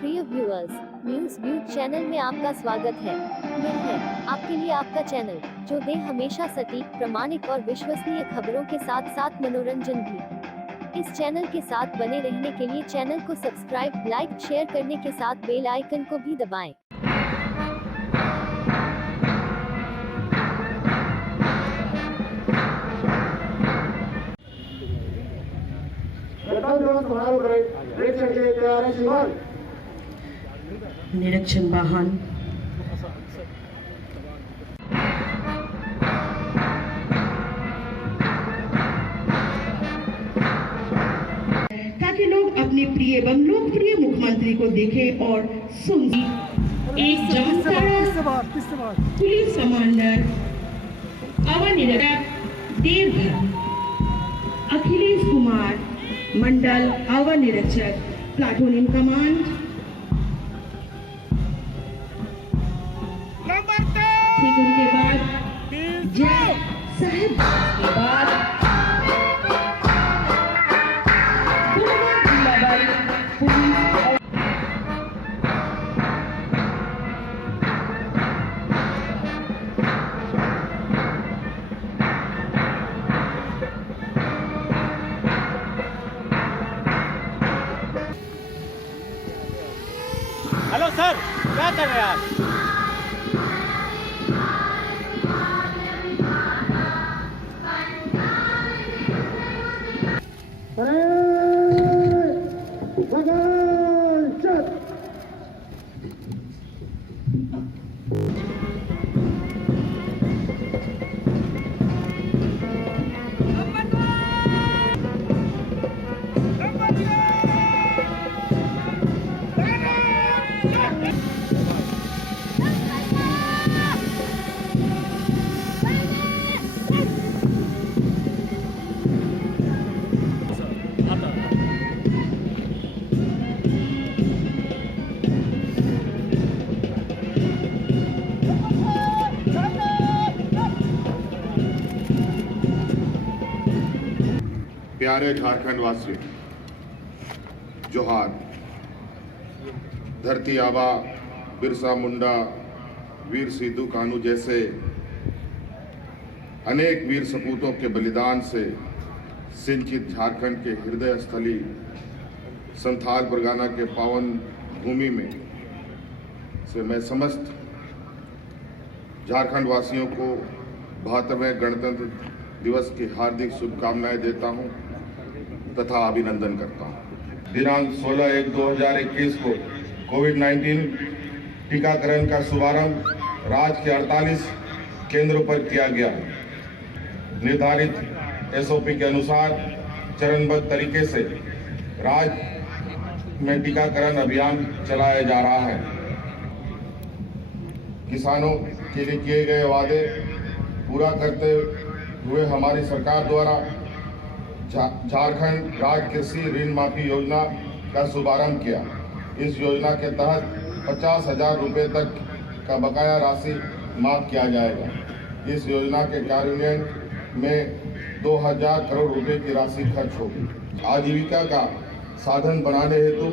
प्रिय viewers, news view channel में आपका स्वागत है। यह है आपके लिए आपका चैनल, जो दे हमेशा सटीक, प्रामाणिक और विश्वसनीय खबरों के साथ साथ मनोरंजन भी। इस चैनल के साथ बने रहने के लिए चैनल को सब्सक्राइब, लाइक, शेयर करने के साथ बेल आइकन को भी दबाएं। निरीक्षण वाहन ताकि लोग अपने प्रिय एवं लोकप्रिय मुख्यमंत्री को देखें और सुनें। एक Jamtara police commander अवर-निरीक्षक Deoghar Akhilesh Kumar Mandal अवर-निरीक्षक platoon command. ठीक उनके बाद जय साहब के बाद हेलो सर, क्या कर रहे हैं आप? प्यारे झारखंड वासी, जोहार। धरती आबा बिरसा मुंडा, वीर सिद्धू कान्हू जैसे अनेक वीर सपूतों के बलिदान से सिंचित झारखंड के हृदय स्थली संथाल परगना के पावन भूमि में से मैं समस्त झारखंड वासियों को 72वें गणतंत्र दिवस की हार्दिक शुभकामनाएं देता हूं तथा अभिनंदन करता हूं। दिनांक 16/1/2021 को कोविड-19 टीकाकरण का शुभारंभ राज्य के 48 केंद्रों पर किया गया। निर्धारित SOP के अनुसार चरणबद्ध तरीके से राज्य में टीकाकरण अभियान चलाया जा रहा है। किसानों के लिए किए गए वादे पूरा करते हुए हमारी सरकार द्वारा झारखंड राज्य कृषि ऋण माफी योजना का शुभारंभ किया। इस योजना के तहत 50,000 रुपये तक का बकाया राशि माफ किया जाएगा। इस योजना के कार्यान्वयन में 2,000 करोड़ रुपए की राशि खर्च होगी। आजीविका का साधन बनाने हेतु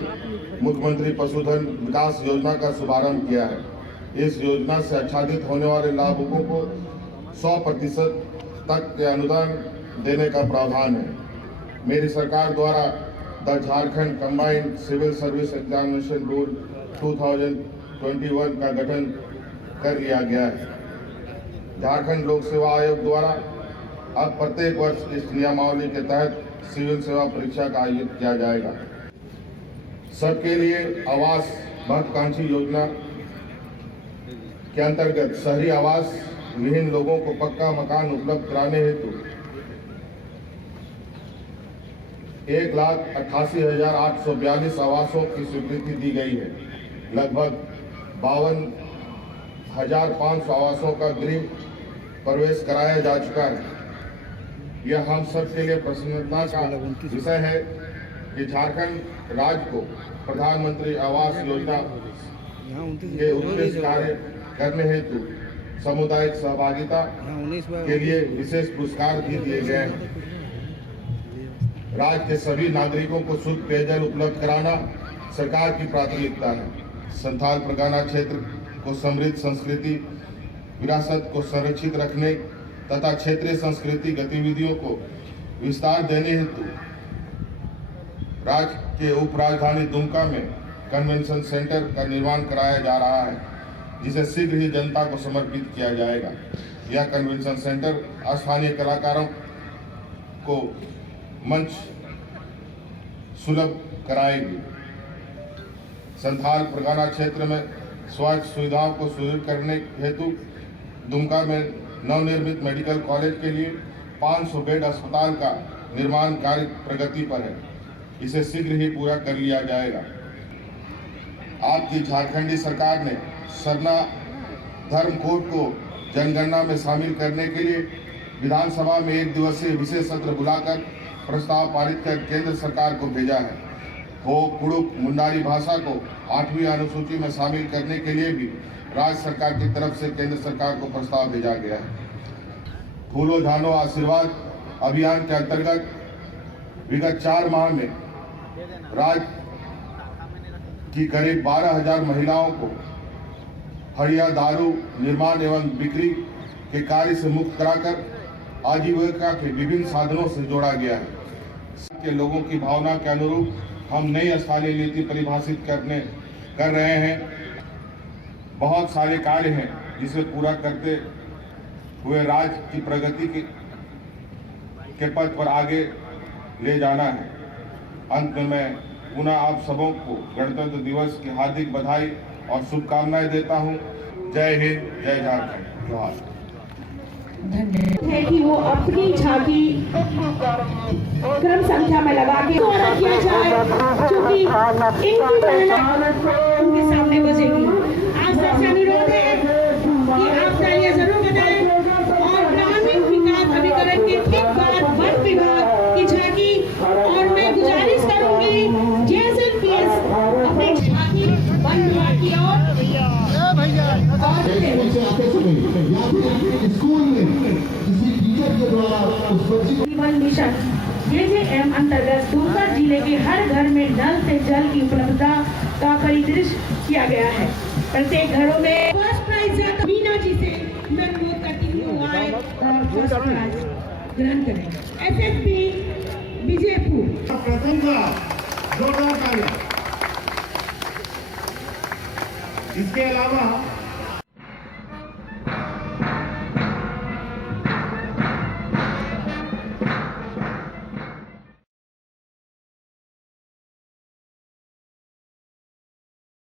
मुख्यमंत्री पशुधन विकास योजना का शुभारंभ किया है। इस योजना से आच्छादित होने वाले लाभुकों को 100% तक के अनुदान देने का प्रावधान है। मेरी सरकार द्वारा the Jharkhand combined civil service examination rule 2021 का गठन कर लिया गया है। झारखंड लोक सेवा आयोग द्वारा अब प्रत्येक वर्ष इस नियमावली के तहत सिविल सेवा परीक्षा का आयोजित किया जाएगा। सबके लिए आवास महत्वाकांक्षी योजना के अंतर्गत शहरी आवास विहीन लोगों को पक्का मकान उपलब्ध कराने हेतु 1,88,842 आवासों की स्वीकृति दी गई है। लगभग 52,500 आवासों का गृह प्रवेश कराया जा चुका है। यह हम सब के लिए प्रसन्नता का विषय है कि झारखंड राज्य को प्रधानमंत्री आवास योजना के उत्कृष्ट कार्य करने हेतु सामुदायिक सहभागिता के लिए विशेष पुरस्कार भी दिए गए हैं। राज्य के सभी नागरिकों को शुद्ध पेयजल उपलब्ध कराना सरकार की प्राथमिकता है। संथाल परगना क्षेत्र को समृद्ध संस्कृति विरासत को संरक्षित रखने तथा क्षेत्रीय संस्कृति गतिविधियों को विस्तार देने हेतु राज्य के उपराजधानी दुमका में कन्वेंशन सेंटर का निर्माण कराया जा रहा है, जिसे शीघ्र ही जनता को समर्पित किया जाएगा। यह कन्वेंशन सेंटर स्थानीय कलाकारों को मंच सुलभ कराएगी। संथाल परगना क्षेत्र में स्वास्थ्य सुविधाओं को सुदृढ़ करने हेतु दुमका में नवनिर्मित मेडिकल कॉलेज के लिए 500 बेड अस्पताल का निर्माण कार्य प्रगति पर है। इसे शीघ्र ही पूरा कर लिया जाएगा। आपकी झारखंडी सरकार ने सरना धर्म कोड को जनगणना में शामिल करने के लिए विधानसभा में 1 दिवसीय विशेष सत्र बुलाकर प्रस्ताव पारित कर केंद्र सरकार को भेजा है। हो कुड़ुक मुंडारी भाषा को 8वीं अनुसूची में शामिल करने के लिए भी राज्य सरकार की तरफ से केंद्र सरकार को प्रस्ताव भेजा गया है। फूलो झानो आशीर्वाद अभियान के अंतर्गत विगत 4 माह में राज्य की करीब 12,000 महिलाओं को हड़िया दारू निर्माण एवं बिक्री के कार्य से मुक्त कराकर आजीविका के विभिन्न साधनों से जोड़ा गया है। के लोगों की भावना के अनुरूप हम नई स्थानीय नीति परिभाषित कर रहे हैं। बहुत सारे कार्य हैं जिसे पूरा करते हुए राज्य की प्रगति के पथ पर आगे ले जाना है। अंत में मैं पुनः आप सबों को गणतंत्र दिवस की हार्दिक बधाई और शुभकामनाएं देता हूं। जय हिंद, जय झारखंड। जोहार। धन्यवाद है कि वो अपनी झांकी क्रम संख्या में लगा के द्वारा किया जाए, क्योंकि इनकी मेहनत उनके सामने बजेगी। आप सबसे अनुरोध है कि आप तालियां जरूर बजाएं और ग्रामीण विकास अभिकरण के ठीक बाद वन विभाग की झांकी, और मैं गुजारिश करूंगी JSLPS अपनी झांकी वन विभाग की ओर जीवन मिशन JJM अंतर्गत दुमका जिले के हर घर में नल से जल की उपलब्धता का परिदृश्य किया गया है। प्रत्येक घरों में फर्स्ट प्राइज मीना जी से मैं अनुरोध करती हूँ आए और फर्स्ट प्राइज ग्रहण करें। SSB विजयपुर प्रथम का जोरदार तालियां। इसके अलावा